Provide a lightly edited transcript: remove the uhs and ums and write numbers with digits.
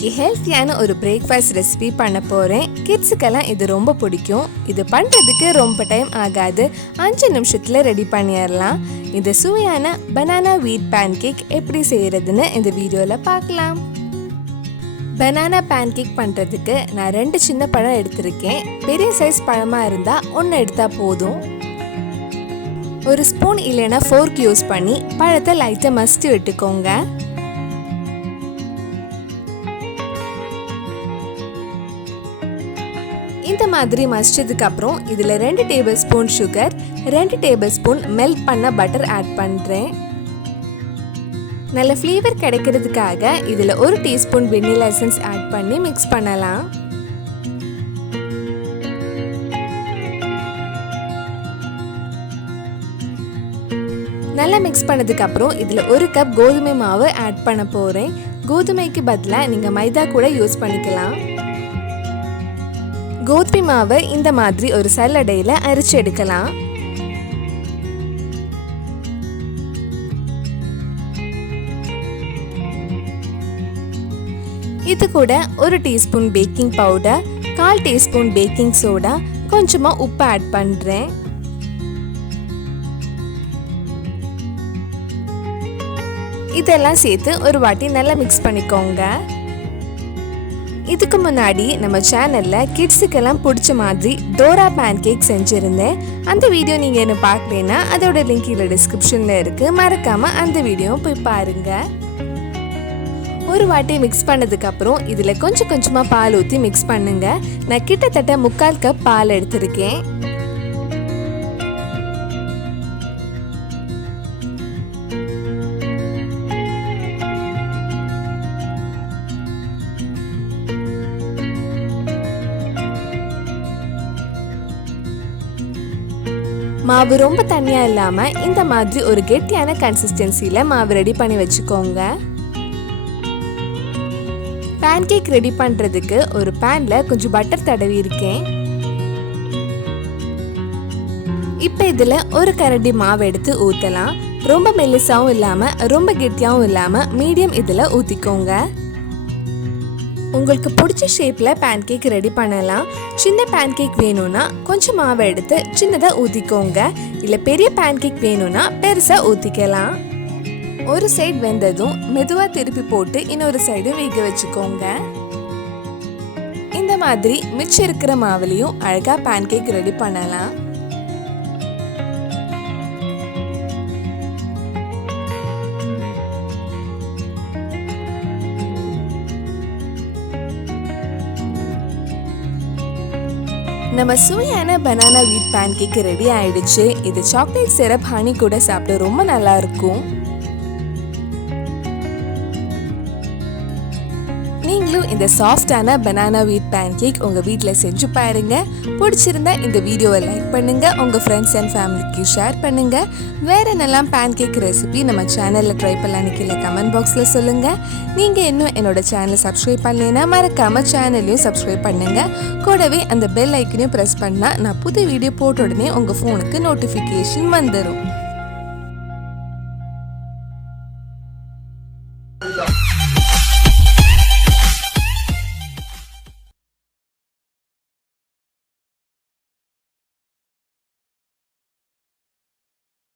இன்னைக்கு ஹெல்த்தியான ஒரு பிரேக்ஃபாஸ்ட் ரெசிபி பண்ண போகிறேன். கிட்ஸுக்கெல்லாம் இது ரொம்ப பிடிக்கும். இது பண்ணுறதுக்கு ரொம்ப டைம் ஆகாது, 5 நிமிஷத்தில் ரெடி பண்ணிடலாம். இந்த சுவையான பனானா வீட் பேன்கேக் எப்படி செய்கிறதுன்னு இந்த வீடியோவில் பார்க்கலாம். பனானா பேன்கேக் பண்ணுறதுக்கு நான் 2 சின்ன பழம் எடுத்திருக்கேன். பெரிய சைஸ் பழமாக இருந்தால் 1 எடுத்தால் போதும். ஒரு ஸ்பூன் இல்லைன்னா ஃபோர்க் யூஸ் பண்ணி பழத்தை லைட்டாக மசிச்சு விட்டுக்கோங்க. இந்த மாதிரி மசிச்சதுக்கு அப்புறம் இதில் 2 table spoon sugar, 2 table spoon melt பண்ண பட்டர் ஆட் பண்ணுறேன். நல்ல ஃப்ளேவர் கிடைக்கிறதுக்காக இதில் 1 டீஸ்பூன் வெனிலா எசன்ஸ் ஆட் பண்ணி மிக்ஸ் பண்ணலாம். நல்லா மிக்ஸ் பண்ணதுக்கு அப்புறம் இதில் 1 கப் கோதுமை மாவு ஆட் பண்ண போகிறேன். கோதுமைக்கு பதிலாக நீங்கள் மைதா கூட யூஸ் பண்ணிக்கலாம். கோதுமை மாவை இந்த மாதிரி ஒரு சல்லடையில் அரைச்சு எடுக்கலாம். இது கூட 1 teaspoon baking powder, 1/4 teaspoon baking soda, கொஞ்சமாக உப்பு ஆட் பண்ணுறேன். இதெல்லாம் சேர்த்து ஒரு வாட்டி நல்லா மிக்ஸ் பண்ணிக்கோங்க. இதுக்கு முன்னாடி நம்ம சேனலில் கிட்ஸுக்கெல்லாம் பிடிச்ச மாதிரி டோரா பேன்கேக் செஞ்சுருந்தேன். அந்த வீடியோ நீங்கள் என்ன பார்க்கலன்னா அதோட லிங்க் இதில் டிஸ்கிரிப்ஷனில் இருக்குது. மறக்காமல் அந்த வீடியோவும் போய் பாருங்கள். ஒரு வாட்டி மிக்ஸ் பண்ணதுக்கப்புறம் இதில் கொஞ்சம் கொஞ்சமாக பால் ஊற்றி மிக்ஸ் பண்ணுங்கள். நான் கிட்டத்தட்ட 3/4 கப் பால் எடுத்திருக்கேன். மாவு ரொம்ப தண்ணியா இல்லாம இந்த மாதிரி ஒரு கெட்டியான கன்சிஸ்டன்சில மாவு ரெடி பண்ணி வச்சுக்கோங்க. பேன்கேக் ரெடி பண்றதுக்கு ஒரு பேன்ல கொஞ்சம் பட்டர் தடவி இருக்கேன். இப்போ இதுல 1 கரண்டி மாவு எடுத்து ஊத்தலாம். ரொம்ப மெல்லிசாவும் இல்லாம ரொம்ப கெட்டியாவும் இல்லாம மீடியம் இதுல ஊத்திக்கோங்க. உங்களுக்கு பிடிச்ச ஷேப்பில் பேன்கேக் ரெடி பண்ணலாம். சின்ன பேன்கேக் வேணும்னா கொஞ்சம் மாவை எடுத்து சின்னதாக ஊற்றிக்கோங்க. இல்லை பெரிய பேன்கேக் வேணும்னா பெருசாக ஊற்றிக்கலாம். ஒரு சைடு வெந்ததும் மெதுவாக திருப்பி போட்டு இன்னொரு சைடு வேக வச்சுக்கோங்க. இந்த மாதிரி மிச்சம் இருக்கிற மாவுலையும் அழகாக பேன்கேக் ரெடி பண்ணலாம். நம்ம சுவையான பனானா வீட் பேன்கேக் ரெடி ஆயிடுச்சு. இது சாக்லேட் சிரப் ஹனி கூட சாப்பிட ரொம்ப நல்லா இருக்கும். நீங்களும் இந்த சாஃப்டான பனானா வீட் பேன்கேக் உங்க வீட்டில் செஞ்சு பாருங்க. பிடிச்சிருந்தா இந்த வீடியோவை லைக் பண்ணுங்க, உங்க ஃப்ரெண்ட்ஸ் அண்ட் ஃபேமிலிக்கு ஷேர் பண்ணுங்க. வேற என்னெல்லாம் பேன்கேக் ரெசிபி நம்ம சேனல்ல ட்ரை பண்ணலான்னு கீழே கமெண்ட் பாக்ஸ்ல சொல்லுங்க. நீங்க இன்னும் என்னோட சேனலை சப்ஸ்கிரைப் பண்ணலைன்னா மறக்காம சேனலையும் சப்ஸ்கிரைப் பண்ணுங்க. கூடவே அந்த பெல் ஐக்கனையும் ப்ரெஸ் பண்ணா நான் புது வீடியோ போட்ட உடனே உங்க ஃபோனுக்கு நோட்டிஃபிகேஷன் வந்துடும்.